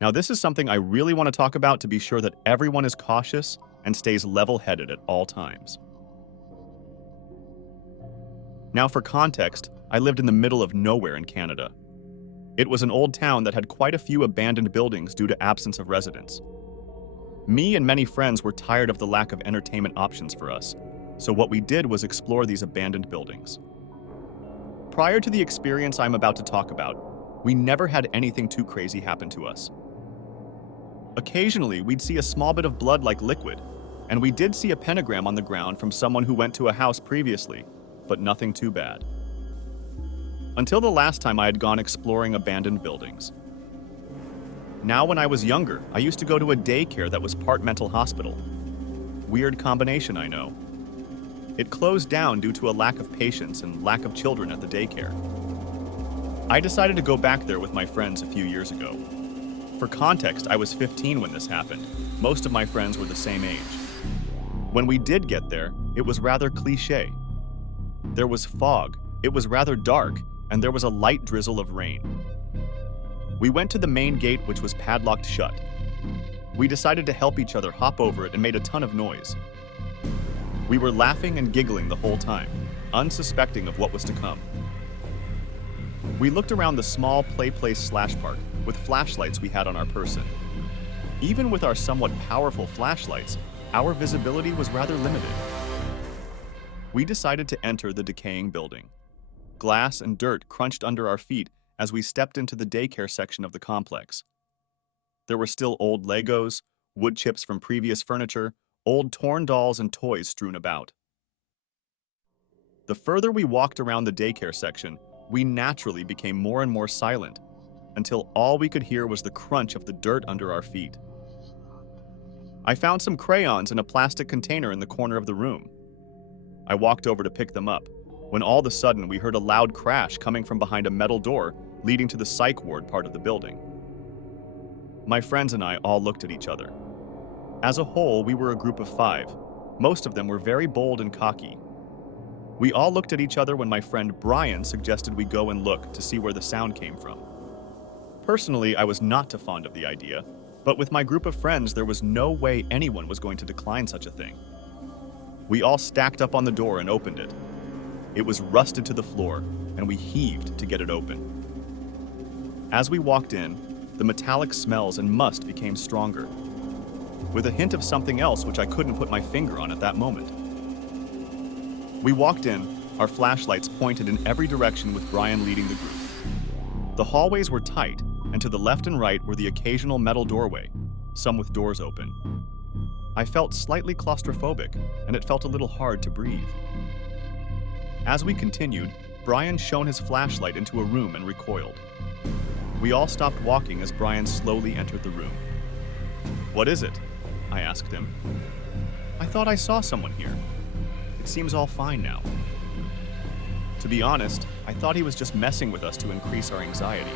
Now, this is something I really want to talk about to be sure that everyone is cautious and stays level-headed at all times. Now, for context, I lived in the middle of nowhere in Canada. It was an old town that had quite a few abandoned buildings due to absence of residents. Me and many friends were tired of the lack of entertainment options for us, so what we did was explore these abandoned buildings. Prior to the experience I'm about to talk about, we never had anything too crazy happen to us. Occasionally, we'd see a small bit of blood-like liquid, and we did see a pentagram on the ground from someone who went to a house previously, but nothing too bad. Until the last time I had gone exploring abandoned buildings. Now, when I was younger, I used to go to a daycare that was part mental hospital. Weird combination, I know. It closed down due to a lack of patients and lack of children at the daycare. I decided to go back there with my friends a few years ago. For context, I was 15 when this happened. Most of my friends were the same age. When we did get there, it was rather cliché. There was fog, it was rather dark, and there was a light drizzle of rain. We went to the main gate, which was padlocked shut. We decided to help each other hop over it and made a ton of noise. We were laughing and giggling the whole time, unsuspecting of what was to come. We looked around the small play place/park with flashlights we had on our person. Even with our somewhat powerful flashlights, our visibility was rather limited. We decided to enter the decaying building. Glass and dirt crunched under our feet as we stepped into the daycare section of the complex. There were still old Legos, wood chips from previous furniture, old torn dolls and toys strewn about. The further we walked around the daycare section, we naturally became more and more silent, until all we could hear was the crunch of the dirt under our feet. I found some crayons in a plastic container in the corner of the room. I walked over to pick them up, when all of a sudden we heard a loud crash coming from behind a metal door leading to the psych ward part of the building. My friends and I all looked at each other. As a whole, we were a group of 5. Most of them were very bold and cocky. We all looked at each other when my friend Brian suggested we go and look to see where the sound came from. Personally, I was not too fond of the idea, but with my group of friends, there was no way anyone was going to decline such a thing. We all stacked up on the door and opened it. It was rusted to the floor, and we heaved to get it open. As we walked in, the metallic smells and must became stronger, with a hint of something else which I couldn't put my finger on at that moment. We walked in, our flashlights pointed in every direction with Brian leading the group. The hallways were tight, and to the left and right were the occasional metal doorway, some with doors open. I felt slightly claustrophobic, and it felt a little hard to breathe. As we continued, Brian shone his flashlight into a room and recoiled. We all stopped walking as Brian slowly entered the room. "What is it?" I asked him. "I thought I saw someone here. It seems all fine now." To be honest, I thought he was just messing with us to increase our anxiety.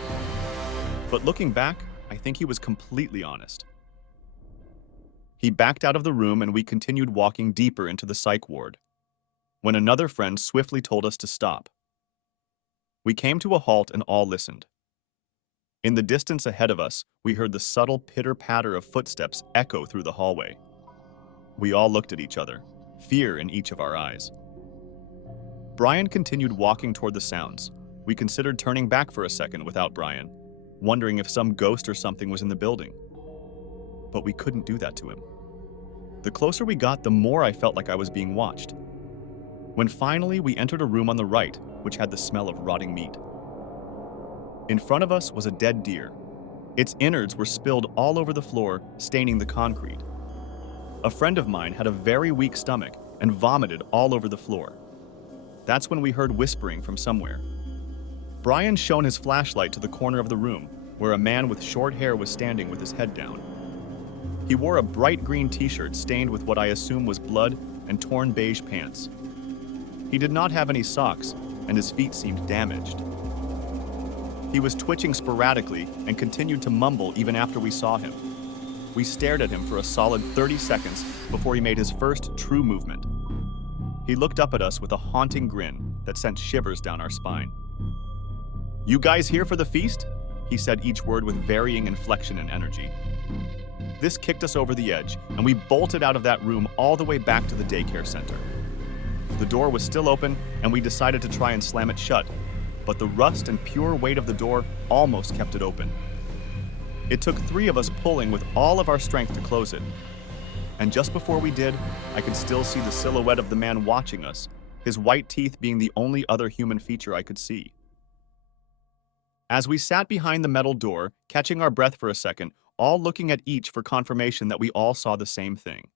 But looking back, I think he was completely honest. He backed out of the room and we continued walking deeper into the psych ward, when another friend swiftly told us to stop. We came to a halt and all listened. In the distance ahead of us, we heard the subtle pitter-patter of footsteps echo through the hallway. We all looked at each other, fear in each of our eyes. Brian continued walking toward the sounds. We considered turning back for a second without Brian, wondering if some ghost or something was in the building. But we couldn't do that to him. The closer we got, the more I felt like I was being watched. When finally we entered a room on the right, which had the smell of rotting meat. In front of us was a dead deer. Its innards were spilled all over the floor, staining the concrete. A friend of mine had a very weak stomach and vomited all over the floor. That's when we heard whispering from somewhere. Brian shone his flashlight to the corner of the room, where a man with short hair was standing with his head down. He wore a bright green t-shirt stained with what I assume was blood and torn beige pants. He did not have any socks, and his feet seemed damaged. He was twitching sporadically and continued to mumble even after we saw him. We stared at him for a solid 30 seconds before he made his first true movement. He looked up at us with a haunting grin that sent shivers down our spine. "You guys here for the feast?" He said each word with varying inflection and energy. This kicked us over the edge, and we bolted out of that room all the way back to the daycare center. The door was still open, and we decided to try and slam it shut, but the rust and pure weight of the door almost kept it open. It took 3 of us pulling with all of our strength to close it. And just before we did, I could still see the silhouette of the man watching us, his white teeth being the only other human feature I could see. As we sat behind the metal door, catching our breath for a second, all looking at each for confirmation that we all saw the same thing.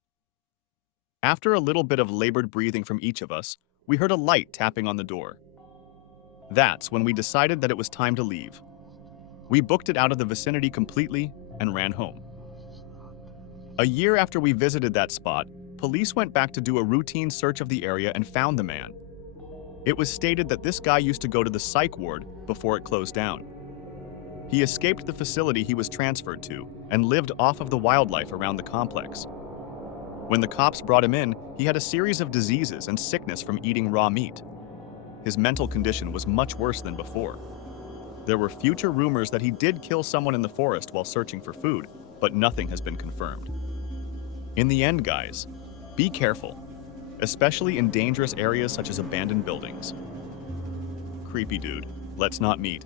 After a little bit of labored breathing from each of us, we heard a light tapping on the door. That's when we decided that it was time to leave. We booked it out of the vicinity completely and ran home. A year after we visited that spot, police went back to do a routine search of the area and found the man. It was stated that this guy used to go to the psych ward before it closed down. He escaped the facility he was transferred to and lived off of the wildlife around the complex. When the cops brought him in, he had a series of diseases and sickness from eating raw meat. His mental condition was much worse than before. There were future rumors that he did kill someone in the forest while searching for food, but nothing has been confirmed. In the end, guys, be careful, especially in dangerous areas such as abandoned buildings. Creepy dude, let's not meet.